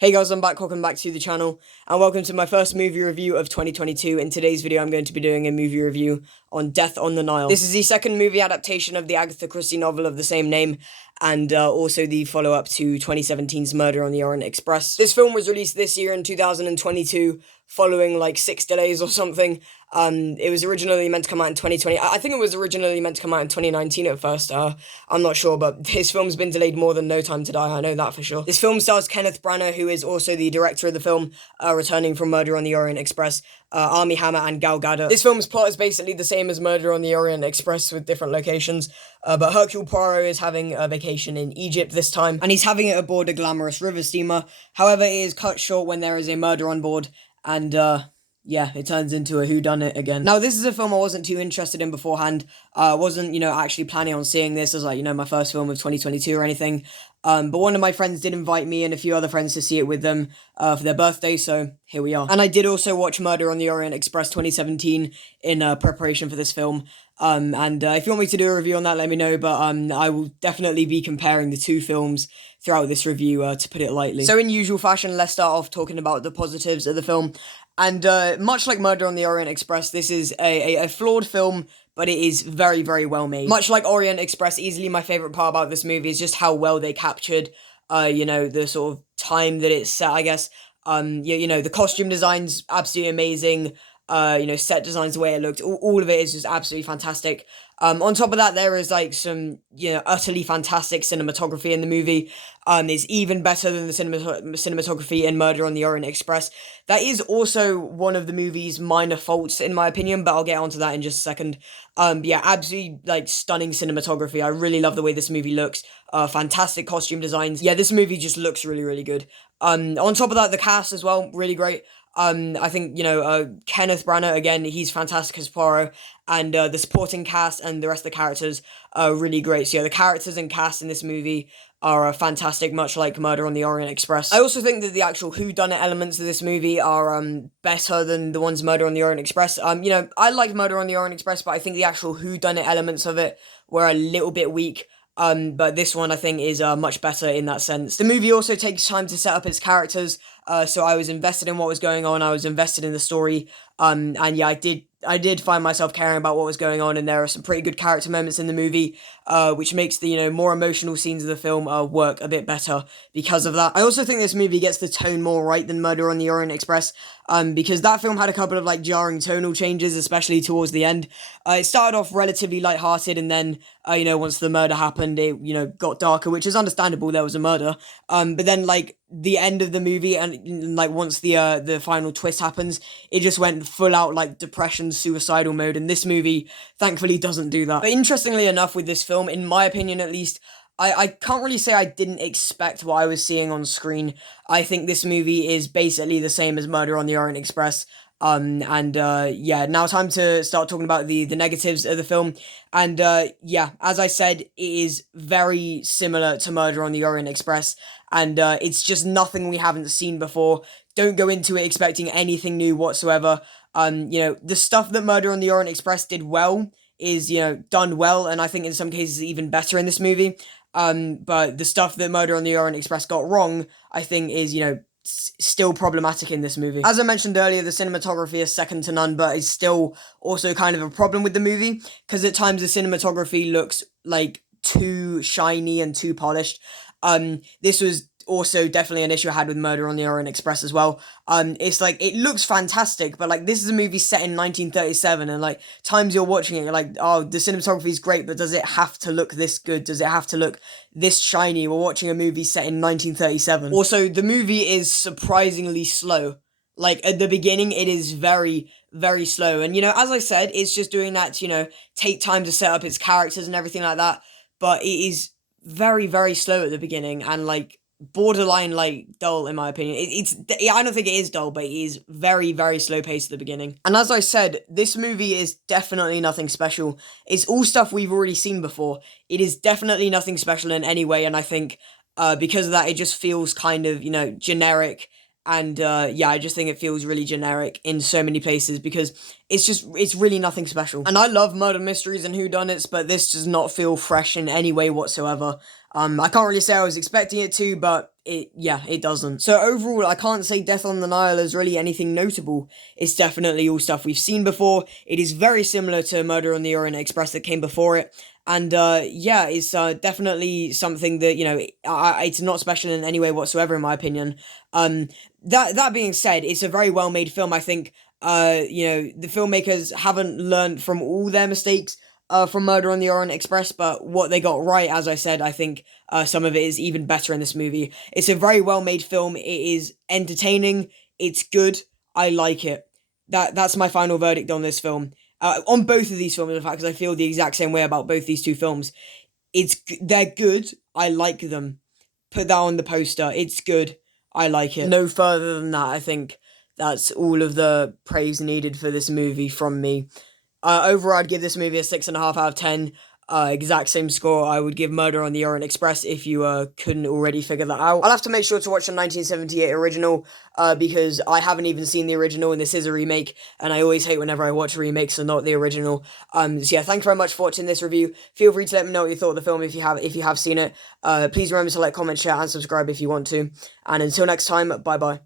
Hey guys, I'm back, welcome back to the channel, and welcome to my first movie review of 2022. In today's video, I'm going to be doing a movie review on Death on the Nile. This is the second movie adaptation of the Agatha Christie novel of the same name, and also the follow-up to 2017's Murder on the Orient Express. This film was released this year in 2022, following like 6 delays or something. It was originally meant to come out in 2020. I think it was originally meant to come out in 2019 at first. I'm not sure, but this film's been delayed more than No Time to Die, I know that for sure. This film stars Kenneth Branagh, who is also the director of the film, returning from Murder on the Orient Express, Armie Hammer and Gal Gadot. This film's plot is basically the same as Murder on the Orient Express with different locations, but Hercule Poirot is having a vacation in Egypt this time, and he's having it aboard a glamorous river steamer. However, it is cut short when there is a murder on board, and yeah, it turns into a whodunit again. Now, this is a film I wasn't too interested in beforehand. I wasn't, actually planning on seeing this as, my first film of 2022 or anything. But one of my friends did invite me and a few other friends to see it with them for their birthday, so here we are. And I did also watch Murder on the Orient Express 2017 in preparation for this film. And if you want me to do a review on that, let me know, but I will definitely be comparing the two films throughout this review, to put it lightly. So in usual fashion, let's start off talking about the positives of the film. And much like Murder on the Orient Express, this is a flawed film, but it is very, very well made. Much like Orient Express, easily my favourite part about this movie is just how well they captured, the sort of time that it's set, I guess. The costume design's absolutely amazing. Set designs, the way it looked, all of it is just absolutely fantastic. On top of that, there is some, utterly fantastic cinematography in the movie. It's even better than the cinematography in Murder on the Orient Express. That is also one of the movie's minor faults, in my opinion, but I'll get onto that in just a second. Yeah, absolutely, stunning cinematography. I really love the way this movie looks. Fantastic costume designs. Yeah, this movie just looks really, really good. On top of that, the cast as well, really great. I think, Kenneth Branagh, again, he's fantastic as Poirot, and the supporting cast and the rest of the characters are really great. So, yeah, the characters and cast in this movie are fantastic, much like Murder on the Orient Express. I also think that the actual whodunit elements of this movie are better than the ones Murder on the Orient Express. I liked Murder on the Orient Express, but I think the actual whodunit elements of it were a little bit weak. But this one, I think, is much better in that sense. The movie also takes time to set up its characters, so I was invested in what was going on, I was invested in the story, and yeah, I did find myself caring about what was going on, and there are some pretty good character moments in the movie, which makes the, more emotional scenes of the film work a bit better because of that. I also think this movie gets the tone more right than Murder on the Orient Express, because that film had a couple of, jarring tonal changes, especially towards the end. It started off relatively lighthearted, and then, once the murder happened, it, got darker, which is understandable, there was a murder, but then, the end of the movie, and, once the final twist happens, it just went full out, depression, suicidal mode, and this movie, thankfully, doesn't do that. But interestingly enough, with this film, in my opinion at least, I can't really say I didn't expect what I was seeing on screen. I think this movie is basically the same as Murder on the Orient Express. Yeah, now time to start talking about the negatives of the film. And, yeah, as I said, it is very similar to Murder on the Orient Express, and, it's just nothing we haven't seen before. Don't go into it expecting anything new whatsoever. The stuff that Murder on the Orient Express did well is, done well, and I think in some cases even better in this movie. But the stuff that Murder on the Orient Express got wrong, I think is, still problematic in this movie. As I mentioned earlier, the cinematography is second to none, but it's still also kind of a problem with the movie, because at times the cinematography looks, too shiny and too polished. This was also definitely an issue I had with Murder on the Orient Express as well. It's it looks fantastic, but this is a movie set in 1937, and times you're watching it, you're like, oh, the cinematography is great, but does it have to look this good? Does it have to look this shiny? We're watching a movie set in 1937. Also, the movie is surprisingly slow. At the beginning, it is very, very slow, and as I said, it's just doing that to, take time to set up its characters and everything like that, but it is very, very slow at the beginning, and borderline dull, in my opinion. I don't think it is dull, but it is very, very slow paced at the beginning. And as I said, this movie is definitely nothing special. It's all stuff we've already seen before. It is definitely nothing special in any way, and I think because of that, it just feels kind of, generic. And yeah, I just think it feels really generic in so many places, because it's really nothing special. And I love murder mysteries and whodunits, but this does not feel fresh in any way whatsoever. I can't really say I was expecting it to, but it doesn't. So overall, I can't say Death on the Nile is really anything notable. It's definitely all stuff we've seen before. It is very similar to Murder on the Orient Express that came before it. And it's definitely something that, it's not special in any way whatsoever, in my opinion. That being said, it's a very well made film. I think the filmmakers haven't learned from all their mistakes from Murder on the Orient Express, but what they got right, as I said, I think some of it is even better in this movie. It's a very well made film. It is entertaining. It's good. I like it. That's my final verdict on this film. On both of these films, in fact, because I feel the exact same way about both these two films. They're good. I like them. Put that on the poster. It's good. I like it. No further than that, I think that's all of the praise needed for this movie from me. Overall, I'd give this movie a 6.5 out of 10. Exact same score I would give Murder on the Orient Express if you couldn't already figure that out. I'll have to make sure to watch the 1978 original because I haven't even seen the original and this is a remake, and I always hate whenever I watch remakes and not the original. So yeah, thank you very much for watching this review. Feel free to let me know what you thought of the film if you have seen it. Please remember to like, comment, share, and subscribe if you want to. And until next time, bye bye.